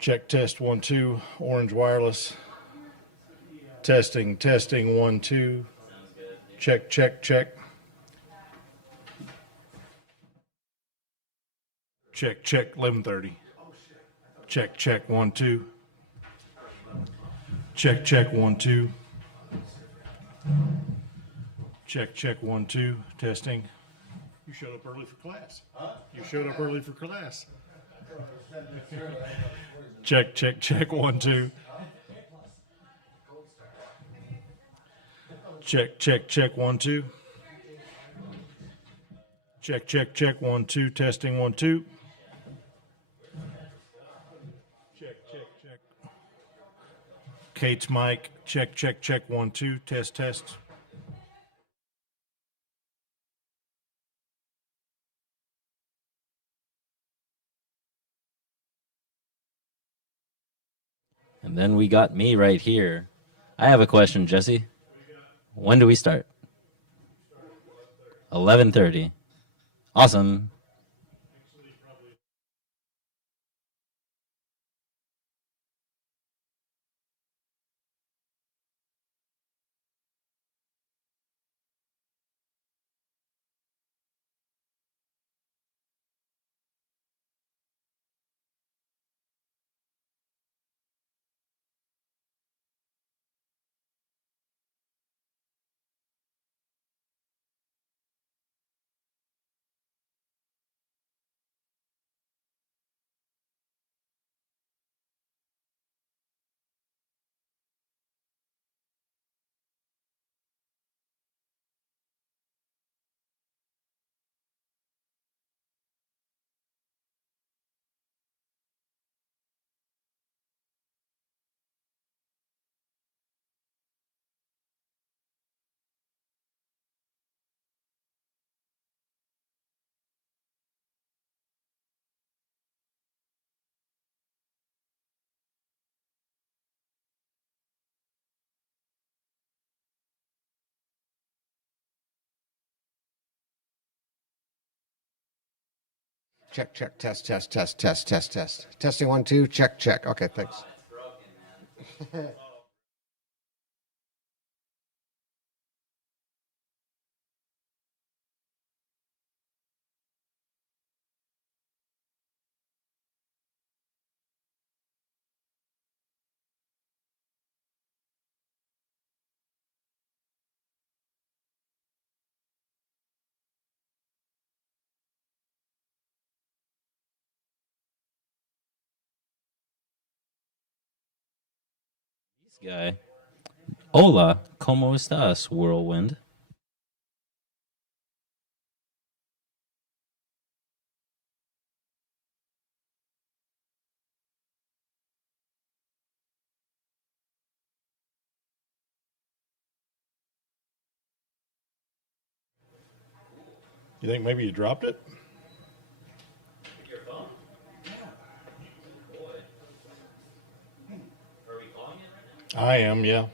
Check test 1 2. Orange wireless. Testing 1 2. Check check check. Check check 11:30. Check check 1 2. Check check 1 2. Check check 1 2. Testing. You showed up early for class. You showed up early for class. Check check check 1 2. Check check check 1 2. Check check check 1 2. Testing 1 2. Check check check. Kate's mic. Check check check 1 2. Test test. And then we got me right here. I have a question, Jesse. When do we start? 11:30. Awesome. Check, check, test, test, test, test, test, test. Testing 1 2. Check, check. Okay, thanks. This guy. Hola, ¿cómo estás, Whirlwind? You think maybe you dropped it? Your phone? Boy. Are we calling it right now? I am, yeah.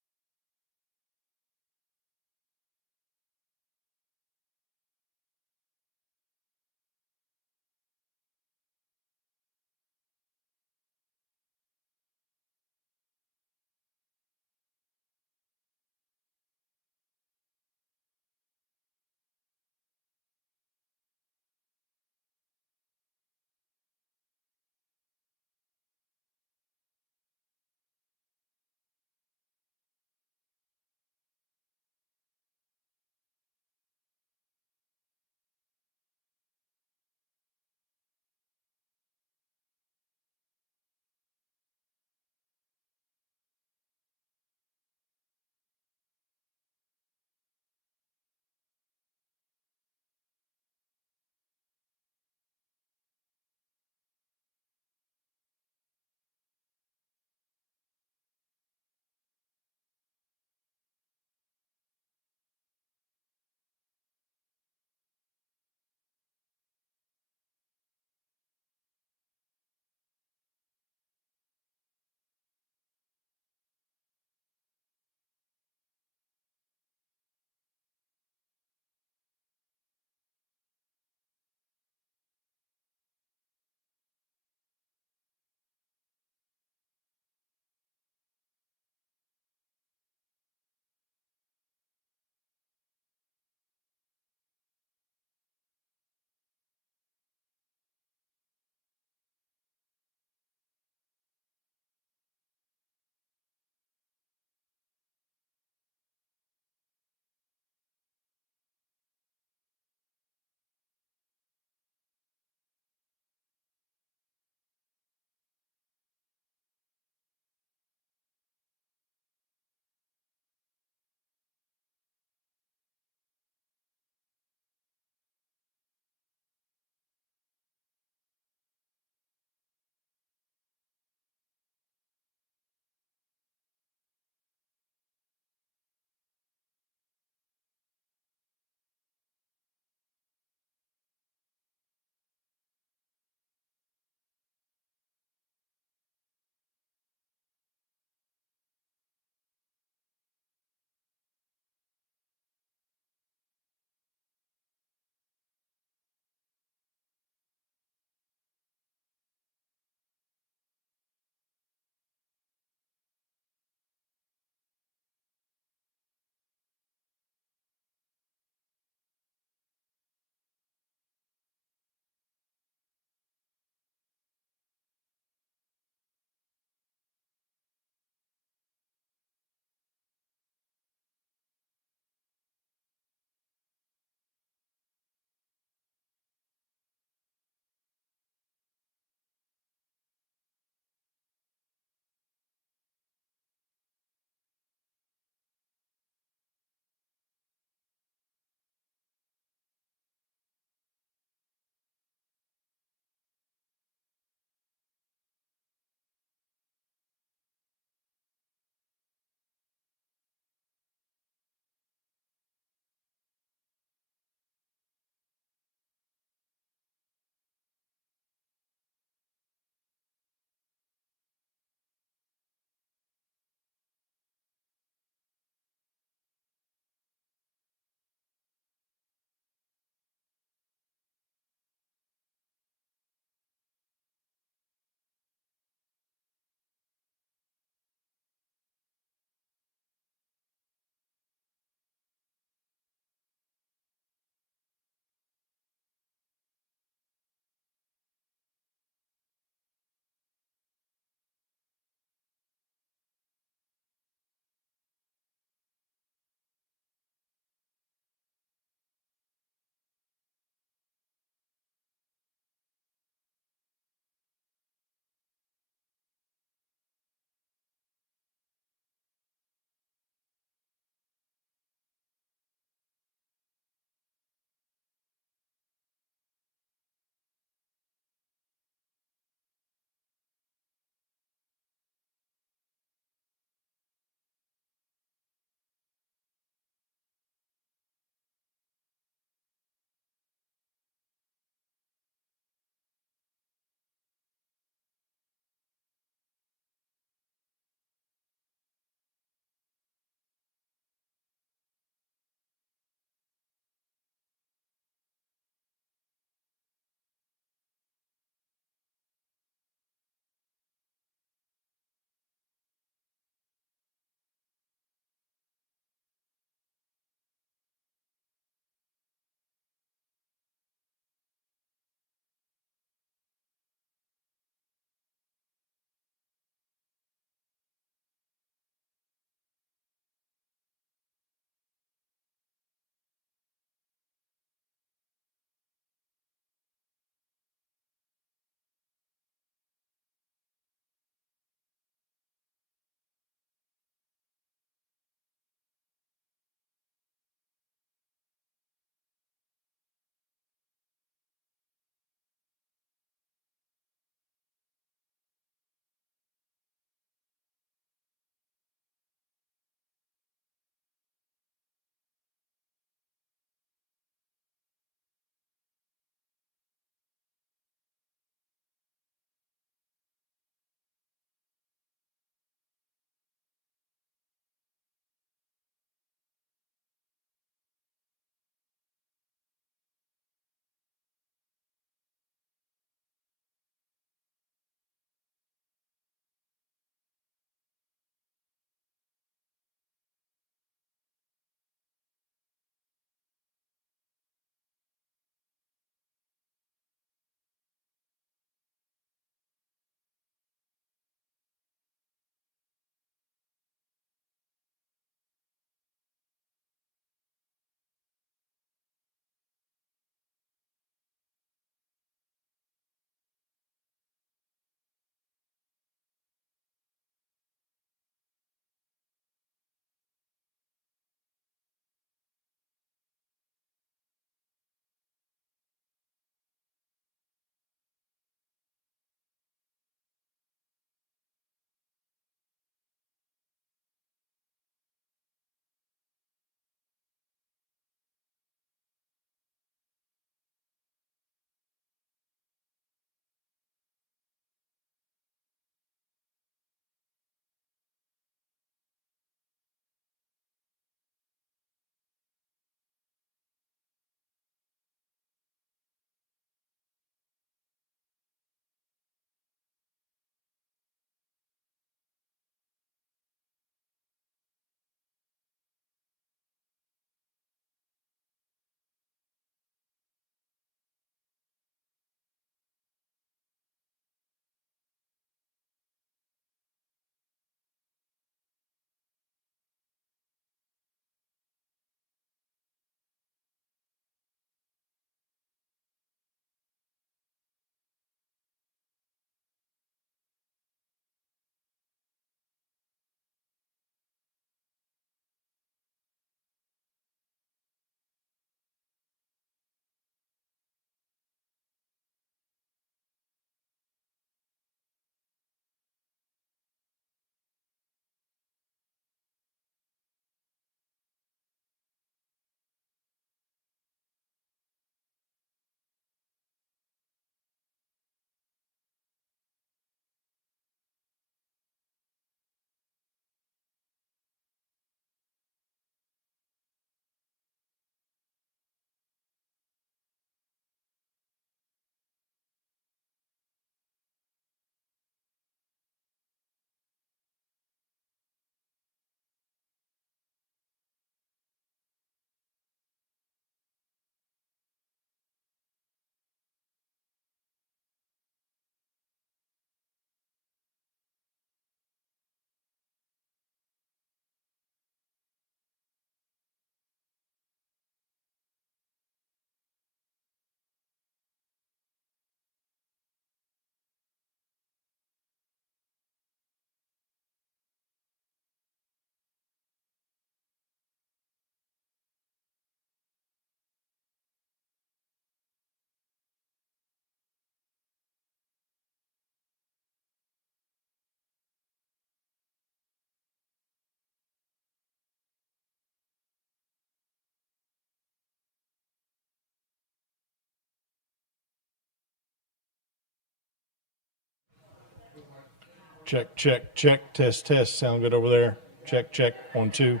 Check, check, check. Test, test. Sound good over there? Check, check. 1, 2.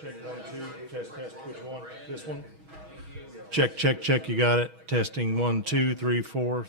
check, 1, 2, test, test, which one? This one? Check, check, check, you got it. Testing, 1, 2, 3, 4.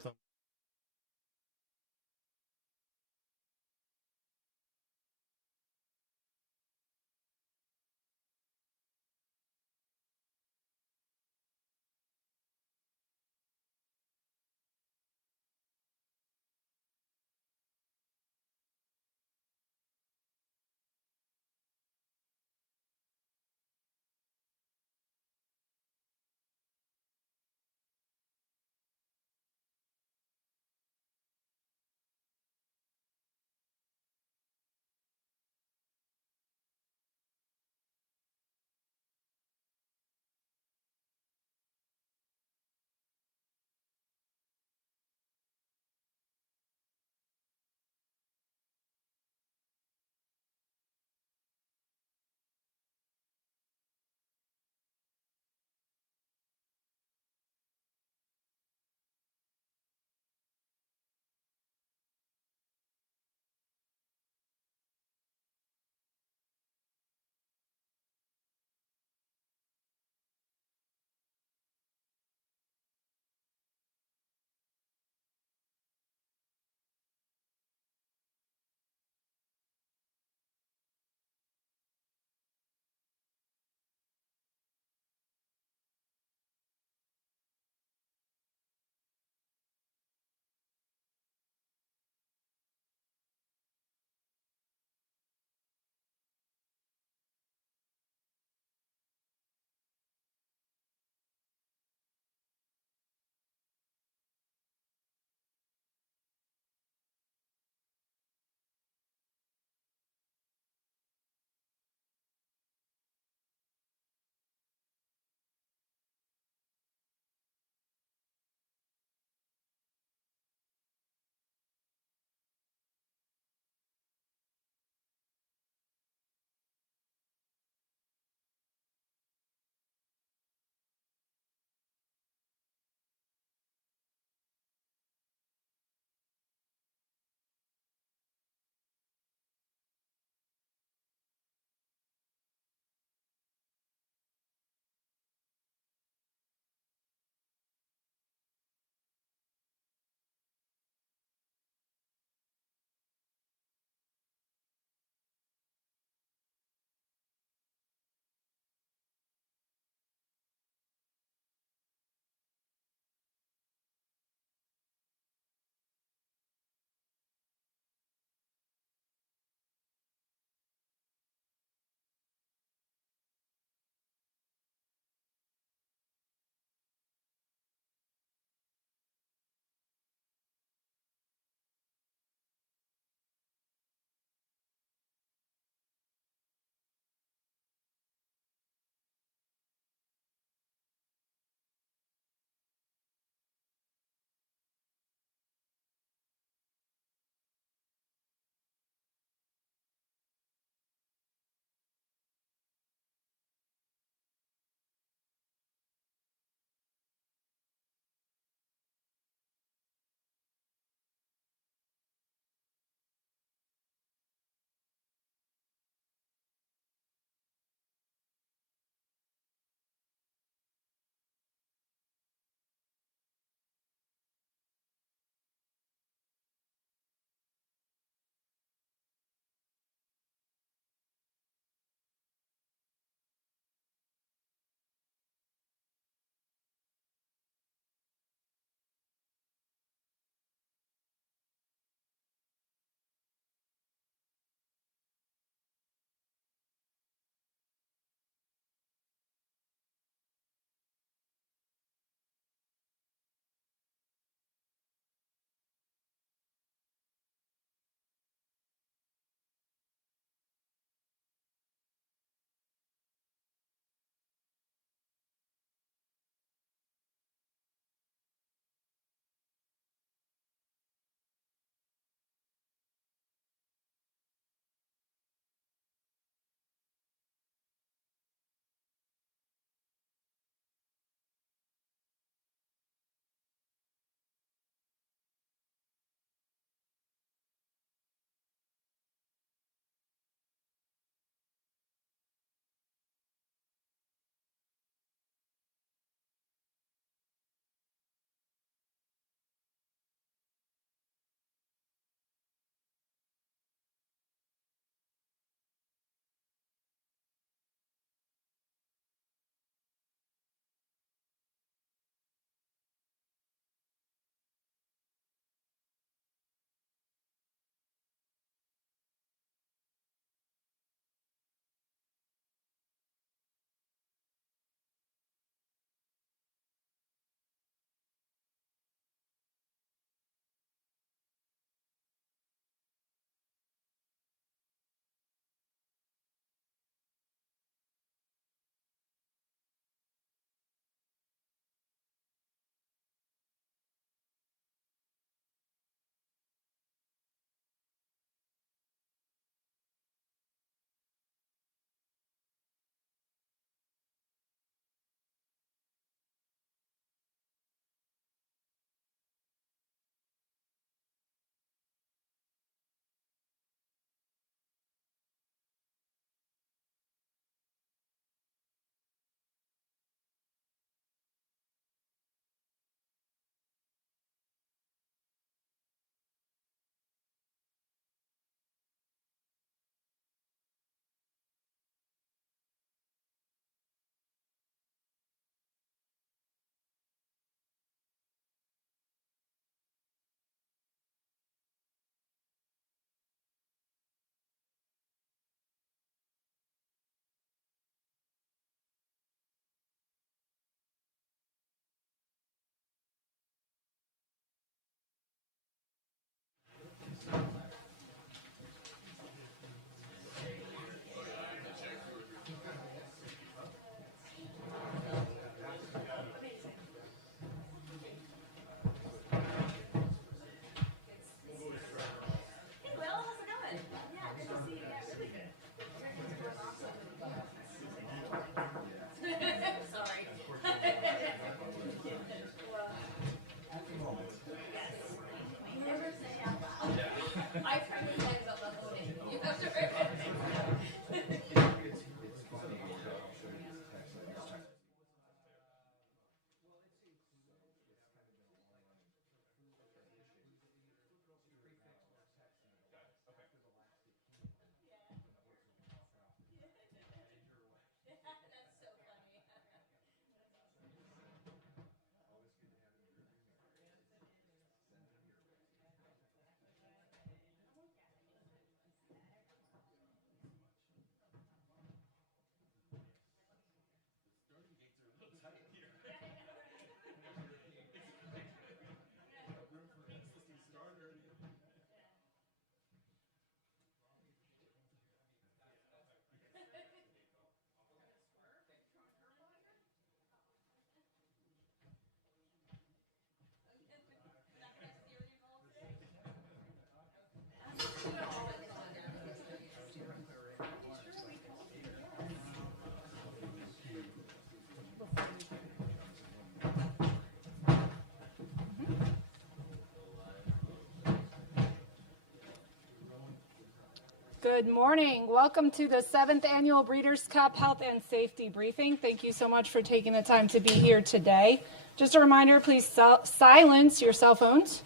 Good morning. Welcome to the 7th Annual Breeders' Cup Health and Safety Briefing. Thank you so much for taking the time to be here today. Just a reminder, please silence your cell phones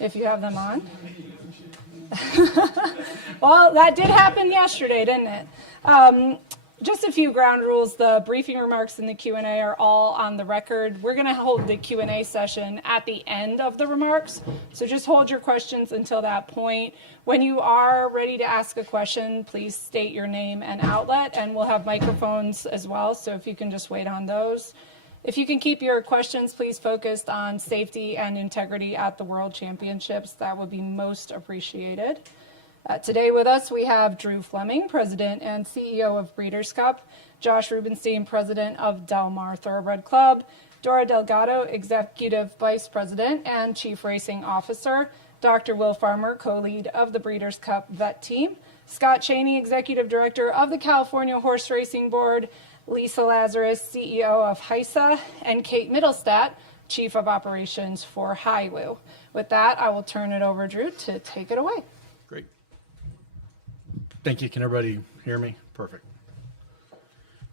if you have them on. Well, that did happen yesterday, didn't it? Just a few ground rules. The briefing remarks and the Q&A are all on the record. We're going to hold the Q&A session at the end of the remarks, so just hold your questions until that point. When you are ready to ask a question, please state your name and outlet, and we'll have microphones as well, so if you can just wait on those. If you can keep your questions, please focused on safety and integrity at the World Championships, that would be most appreciated. Today with us, we have Drew Fleming, President and CEO of Breeders' Cup, Josh Rubenstein, President of Del Mar Thoroughbred Club, Dora Delgado, Executive Vice President and Chief Racing Officer, Dr. Will Farmer, co-lead of the Breeders' Cup vet team, Scott Cheney, Executive Director of the California Horse Racing Board, Lisa Lazarus, CEO of HISA, and Kate Middlestat, Chief of Operations for HIWU. With that, I will turn it over, Drew, to take it away. Great. Thank you. Can everybody hear me? Perfect.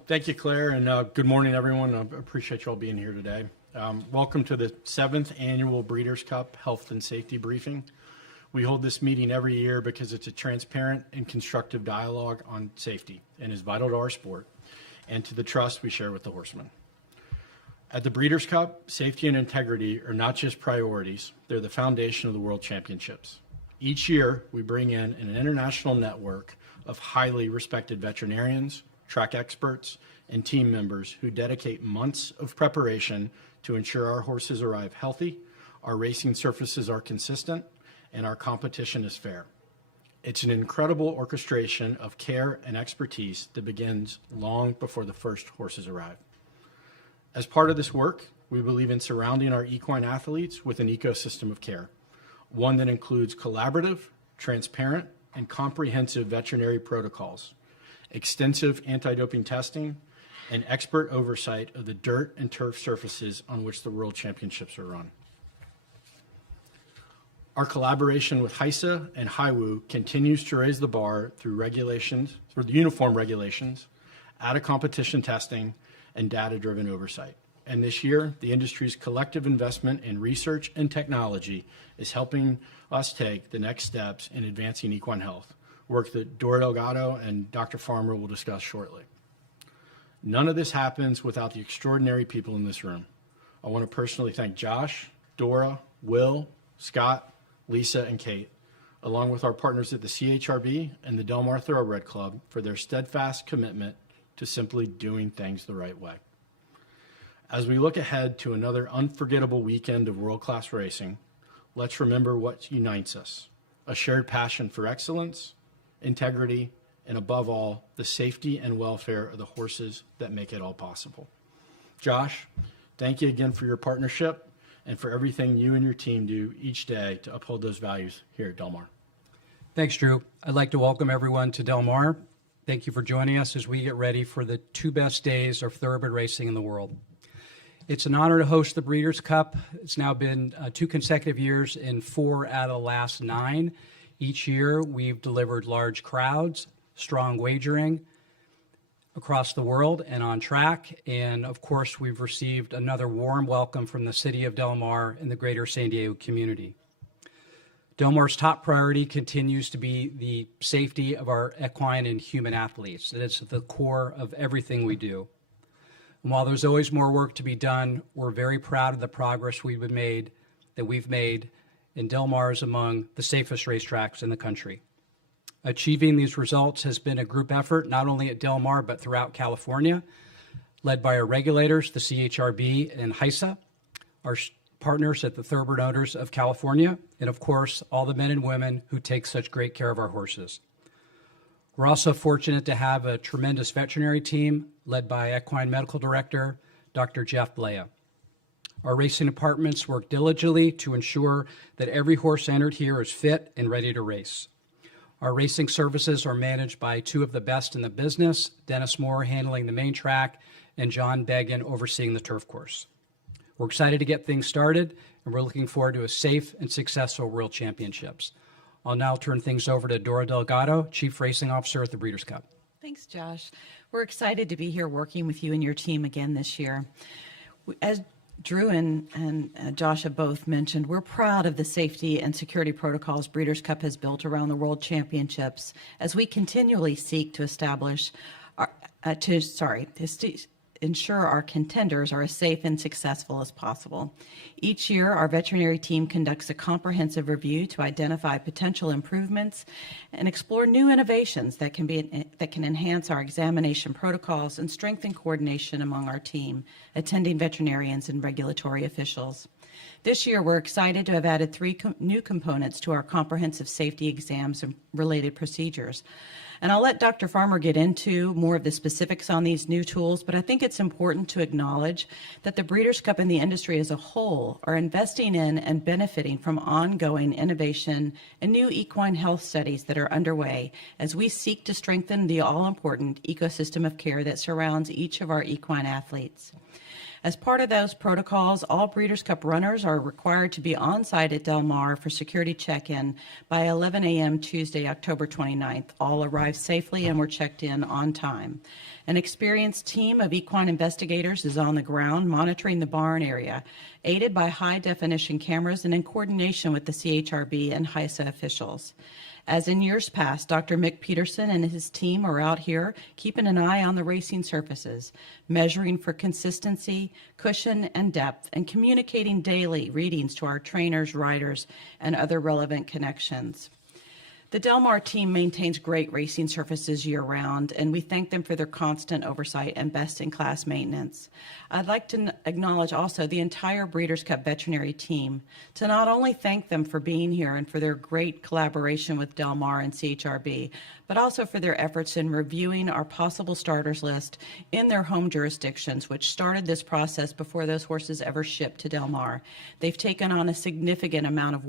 Thank you, Claire, and good morning, everyone. I appreciate you all being here today. Welcome to the 7th Annual Breeders' Cup Health and Safety Briefing. We hold this meeting every year because it's a transparent and constructive dialogue on safety and is vital to our sport and to the trust we share with the horsemen. At the Breeders' Cup, safety and integrity are not just priorities, they're the foundation of the World Championships. Each year, we bring in an international network of highly respected veterinarians, track experts, and team members who dedicate months of preparation to ensure our horses arrive healthy, our racing surfaces are consistent, and our competition is fair. It's an incredible orchestration of care and expertise that begins long before the first horses arrive. As part of this work, we believe in surrounding our equine athletes with an ecosystem of care, one that includes collaborative, transparent, and comprehensive veterinary protocols, extensive anti-doping testing, and expert oversight of the dirt and turf surfaces on which the World Championships are run. Our collaboration with HISA and HIWU continues to raise the bar through the uniform regulations, out-of-competition testing, and data-driven oversight. And this year, the industry's collective investment in research and technology is helping us take the next steps in advancing equine health, work that Dora Delgado and Dr. Farmer will discuss shortly. None of this happens without the extraordinary people in this room. I want to personally thank Josh, Dora, Will, Scott, Lisa, and Kate, along with our partners at the CHRB and the Del Mar Thoroughbred Club for their steadfast commitment to simply doing things the right way. As we look ahead to another unforgettable weekend of world-class racing, let's remember what unites us: a shared passion for excellence, integrity, and above all, the safety and welfare of the horses that make it all possible. Josh, thank you again for your partnership and for everything you and your team do each day to uphold those values here at Del Mar. Thanks, Drew. I'd like to welcome everyone to Del Mar. Thank you for joining us as we get ready for the 2 best days of thoroughbred racing in the world. It's an honor to host the Breeders' Cup. It's now been 2 consecutive years and 4 out of the last 9. Each year, we've delivered large crowds, strong wagering across the world and on track. And of course, we've received another warm welcome from the city of Del Mar and the greater San Diego community. Del Mar's top priority continues to be the safety of our equine and human athletes. It is at the core of everything we do. And while there's always more work to be done, we're very proud of the progress we've made, and Del Mar is among the safest racetracks in the country. Achieving these results has been a group effort, not only at Del Mar, but throughout California, led by our regulators, the CHRB and HISA, our partners at the Thoroughbred Owners of California, and of course, all the men and women who take such great care of our horses. We're also fortunate to have a tremendous veterinary team led by Equine Medical Director, Dr. Jeff Blea. Our racing departments work diligently to ensure that every horse entered here is fit and ready to race. Our racing services are managed by 2 of the best in the business, Dennis Moore handling the main track and John Began overseeing the turf course. We're excited to get things started, and we're looking forward to a safe and successful World Championships. I'll now turn things over to Dora Delgado, Chief Racing Officer at the Breeders' Cup. Thanks, Josh. We're excited to be here working with you and your team again this year. As Drew and Josh have both mentioned, we're proud of the safety and security protocols Breeders' Cup has built around the World Championships as we continually seek to establish, ensure our contenders are as safe and successful as possible. Each year, our veterinary team conducts a comprehensive review to identify potential improvements and explore new innovations that can enhance our examination protocols and strengthen coordination among our team, attending veterinarians and regulatory officials. This year, we're excited to have added three new components to our comprehensive safety exams and related procedures. And I'll let Dr. Farmer get into more of the specifics on these new tools, but I think it's important to acknowledge that the Breeders' Cup and the industry as a whole are investing in and benefiting from ongoing innovation and new equine health studies that are underway as we seek to strengthen the all-important ecosystem of care that surrounds each of our equine athletes. As part of those protocols, all Breeders' Cup runners are required to be on site at Del Mar for security check-in by 11 a.m. Tuesday, October 29th. All arrived safely and were checked in on time. An experienced team of equine investigators is on the ground monitoring the barn area, aided by high-definition cameras and in coordination with the CHRB and HISA officials. As in years past, Dr. Mick Peterson and his team are out here keeping an eye on the racing surfaces, measuring for consistency, cushion, and depth, and communicating daily readings to our trainers, riders, and other relevant connections. The Del Mar team maintains great racing surfaces year-round, and we thank them for their constant oversight and best-in-class maintenance. I'd like to acknowledge also the entire Breeders' Cup veterinary team to not only thank them for being here and for their great collaboration with Del Mar and CHRB, but also for their efforts in reviewing our possible starters list in their home jurisdictions, which started this process before those horses ever shipped to Del Mar. They've taken on a significant amount of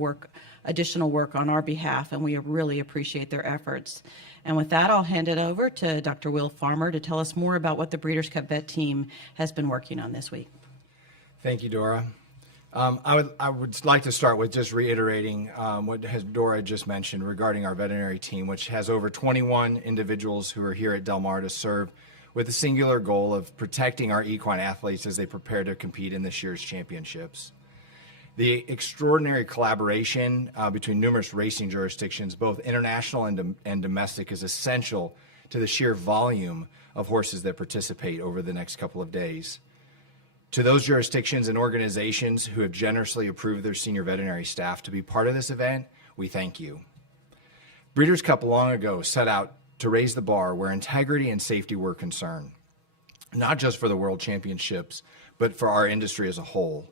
additional work on our behalf, and we really appreciate their efforts. And with that, I'll hand it over to Dr. Will Farmer to tell us more about what the Breeders' Cup vet team has been working on this week. Thank you, Dora. I would like to start with just reiterating what has Dora just mentioned regarding our veterinary team, which has over 21 individuals who are here at Del Mar to serve with the singular goal of protecting our equine athletes as they prepare to compete in this year's championships. The extraordinary collaboration between numerous racing jurisdictions, both international and domestic, is essential to the sheer volume of horses that participate over the next couple of days. To those jurisdictions and organizations who have generously approved their senior veterinary staff to be part of this event, we thank you. Breeders' Cup long ago set out to raise the bar where integrity and safety were concerned, not just for the World Championships, but for our industry as a whole.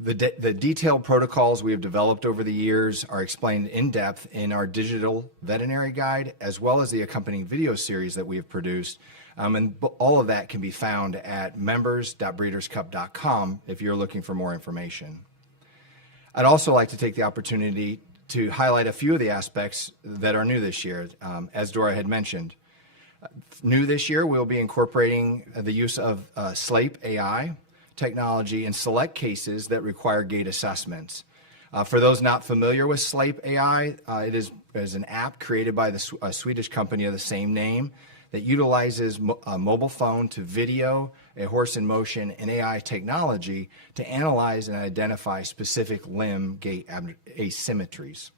The detailed protocols we have developed over the years are explained in depth in our digital veterinary guide, as well as the accompanying video series that we have produced. And all of that can be found at members.breederscup.com if you're looking for more information. I'd also like to take the opportunity to highlight a few of the aspects that are new this year, as Dora had mentioned. New this year, we'll be incorporating the use of SLAPE AI technology in select cases that require gait assessments. For those not familiar with SLAPE AI, it is an app created by a Swedish company of the same name that utilizes a mobile phone to video a horse in motion and AI technology to analyze and identify specific limb gait asymmetries.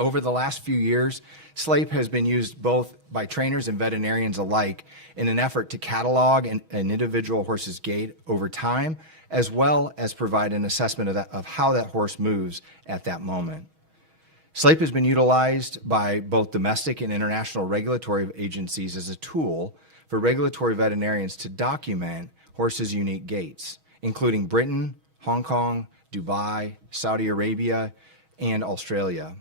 Over the last few years, SLAPE has been used both by trainers and veterinarians alike in an effort to catalog an individual horse's gait over time, as well as provide an assessment of how that horse moves at that moment. SLAPE has been utilized by both domestic and international regulatory agencies as a tool for regulatory veterinarians to document horses' unique gaits, including Britain, Hong Kong, Dubai, Saudi Arabia, and Australia.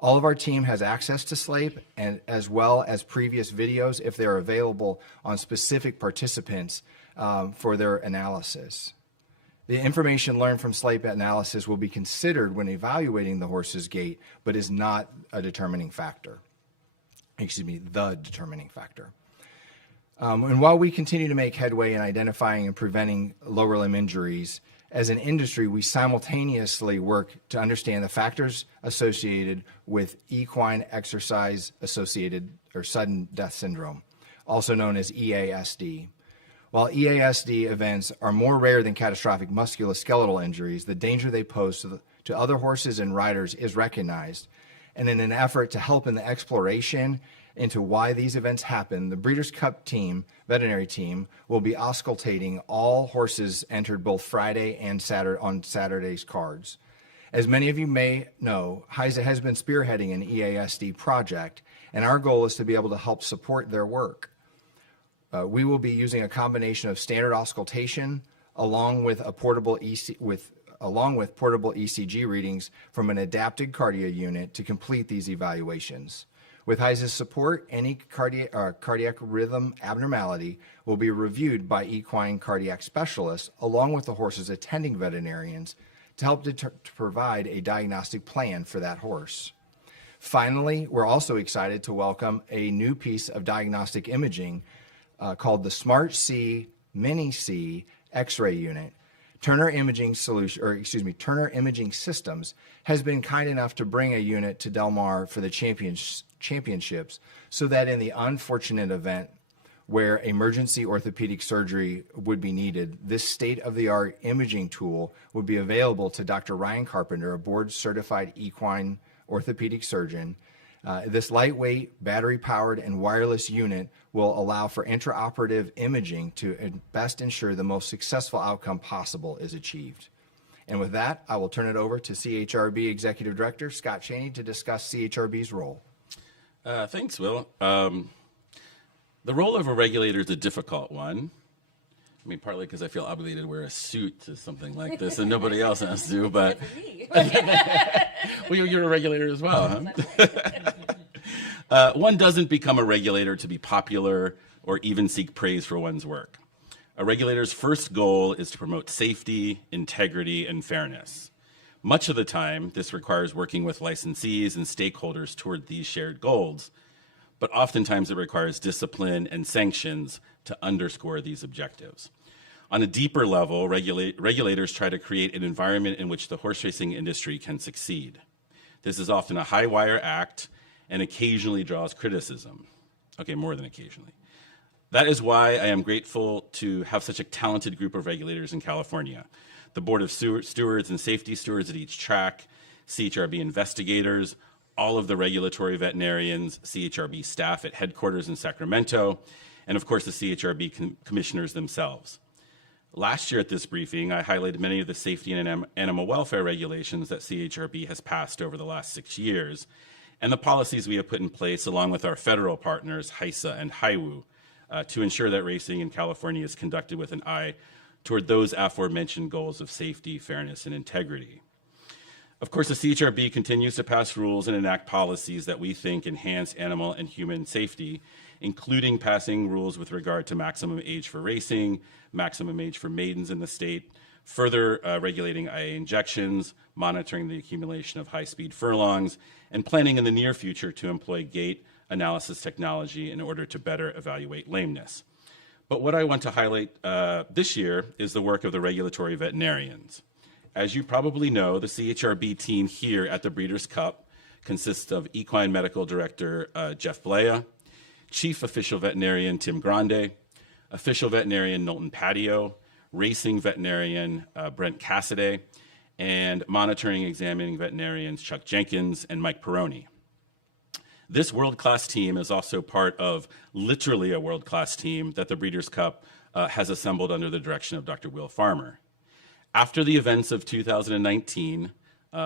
All of our team has access to SLAPE, and as well as previous videos if they're available on specific participants for their analysis. The information learned from SLAPE analysis will be considered when evaluating the horse's gait, but is not a determining factor. The determining factor. And while we continue to make headway in identifying and preventing lower limb injuries, As an industry, we simultaneously work to understand the factors associated with equine exercise associated or sudden death syndrome, also known as EASD. While EASD events are more rare than catastrophic musculoskeletal injuries, the danger they pose to other horses and riders is recognized. And in an effort to help in the exploration into why these events happen, the Breeders' Cup team, veterinary team, will be auscultating all horses entered both Friday and Saturday on Saturday's cards. As many of you may know, HISA has been spearheading an EASD project, and our goal is to be able to help support their work. We will be using a combination of standard auscultation along with portable ECG readings from an adapted cardia unit to complete these evaluations. With HISA's support, any cardiac rhythm abnormality will be reviewed by equine cardiac specialists along with the horse's attending veterinarians to help to provide a diagnostic plan for that horse. Finally, we're also excited to welcome a new piece of diagnostic imaging called the Smart-C Mini-C X-ray unit. Turner Imaging Systems has been kind enough to bring a unit to Del Mar for the championships so that in the unfortunate event where emergency orthopedic surgery would be needed, this state-of-the-art imaging tool would be available to Dr. Ryan Carpenter, a board-certified equine orthopedic surgeon. This lightweight, battery-powered, and wireless unit will allow for intraoperative imaging to best ensure the most successful outcome possible is achieved. And with that, I will turn it over to CHRB Executive Director Scott Cheney to discuss CHRB's role. Thanks, Will. The role of a regulator is a difficult one. I mean, partly because I feel obligated to wear a suit to something like this and nobody else has to, but well, you're a regulator as well, huh? One doesn't become a regulator to be popular or even seek praise for one's work. A regulator's first goal is to promote safety, integrity, and fairness. Much of the time, this requires working with licensees and stakeholders toward these shared goals, but oftentimes it requires discipline and sanctions to underscore these objectives. On a deeper level, regulators try to create an environment in which the horse racing industry can succeed. This is often a high-wire act and occasionally draws criticism. Okay, more than occasionally. That is why I am grateful to have such a talented group of regulators in California. The Board of Stewards and Safety Stewards at each track, CHRB investigators, all of the regulatory veterinarians, CHRB staff at headquarters in Sacramento, and of course the CHRB commissioners themselves. Last year at this briefing, I highlighted many of the safety and animal welfare regulations that CHRB has passed over the last 6 years, and the policies we have put in place along with our federal partners, HISA and HIWU, to ensure that racing in California is conducted with an eye toward those aforementioned goals of safety, fairness, and integrity. Of course, the CHRB continues to pass rules and enact policies that we think enhance animal and human safety, including passing rules with regard to maximum age for racing, maximum age for maidens in the state, further regulating IA injections, monitoring the accumulation of high-speed furlongs, and planning in the near future to employ gait analysis technology in order to better evaluate lameness. But what I want to highlight this year is the work of the regulatory veterinarians. As you probably know, the CHRB team here at the Breeders' Cup consists of Equine Medical Director Jeff Blea, Chief Official Veterinarian Tim Grande, Official Veterinarian Knowlton Patio, Racing Veterinarian Brent Cassidy, and Monitoring Examining Veterinarians Chuck Jenkins and Mike Peroni. This world-class team is also part of literally a world-class team that the Breeders' Cup has assembled under the direction of Dr. Will Farmer. After the events of 2019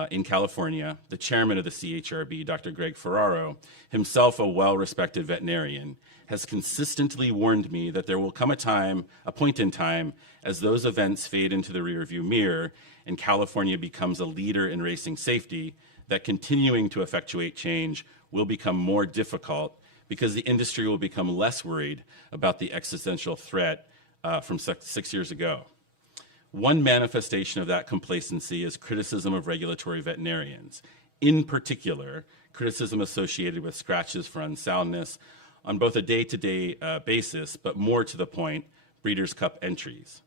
in California, the chairman of the CHRB, Dr. Greg Ferraro, himself a well-respected veterinarian, has consistently warned me that there will come a point in time, as those events fade into the rearview mirror and California becomes a leader in racing safety, that continuing to effectuate change will become more difficult because the industry will become less worried about the existential threat from 6 years ago. One manifestation of that complacency is criticism of regulatory veterinarians, in particular, criticism associated with scratches for unsoundness on both a day-to-day basis, but more to the point, Breeders' Cup entries.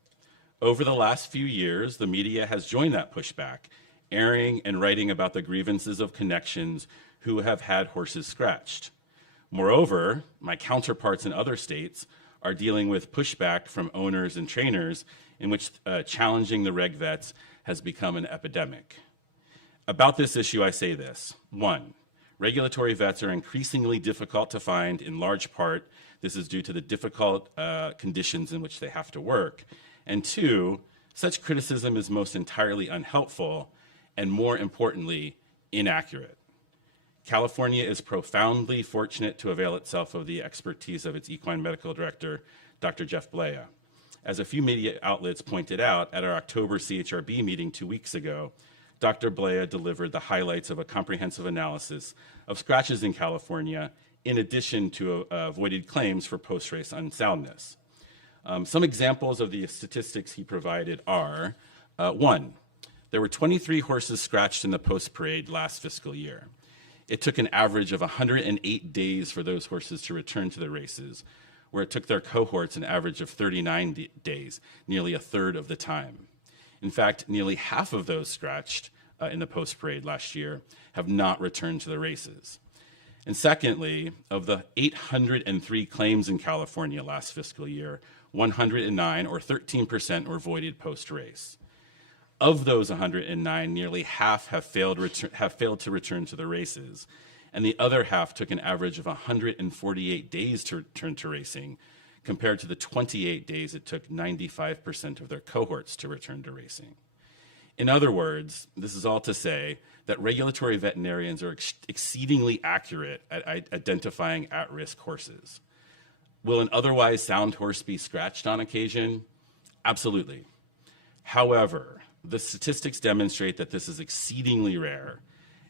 Over the last few years, the media has joined that pushback, airing and writing about the grievances of connections who have had horses scratched. Moreover, my counterparts in other states are dealing with pushback from owners and trainers in which challenging the reg vets has become an epidemic. About this issue, I say this. 1, regulatory vets are increasingly difficult to find. In large part, this is due to the difficult conditions in which they have to work. And 2, such criticism is most entirely unhelpful and, more importantly, inaccurate. California is profoundly fortunate to avail itself of the expertise of its equine medical director, Dr. Jeff Blea. As a few media outlets pointed out at our October CHRB meeting 2 weeks ago, Dr. Blea delivered the highlights of a comprehensive analysis of scratches in California, in addition to avoided claims for post-race unsoundness. Some examples of the statistics he provided are, 1, there were 23 horses scratched in the post-parade last fiscal year. It took an average of 108 days for those horses to return to the races, where it took their cohorts an average of 39 days, nearly a third of the time. In fact, nearly half of those scratched in the post-parade last year have not returned to the races. And secondly, of the 803 claims in California last fiscal year, 109, or 13%, were voided post-race. Of those 109, nearly half have failed to return to the races, and the other half took an average of 148 days to return to racing, compared to the 28 days it took 95% of their cohorts to return to racing. In other words, this is all to say that regulatory veterinarians are exceedingly accurate at identifying at-risk horses. Will an otherwise sound horse be scratched on occasion? Absolutely. However, the statistics demonstrate that this is exceedingly rare,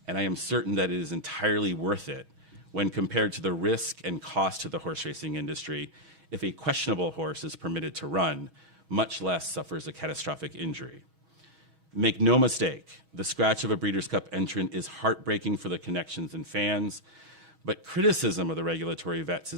and I am certain that it is entirely worth it when compared to the risk and cost to the horse racing industry if a questionable horse is permitted to run, much less suffers a catastrophic injury. Make no mistake, the scratch of a Breeders' Cup entrant is heartbreaking for the connections and fans, but criticism of the regulatory vets is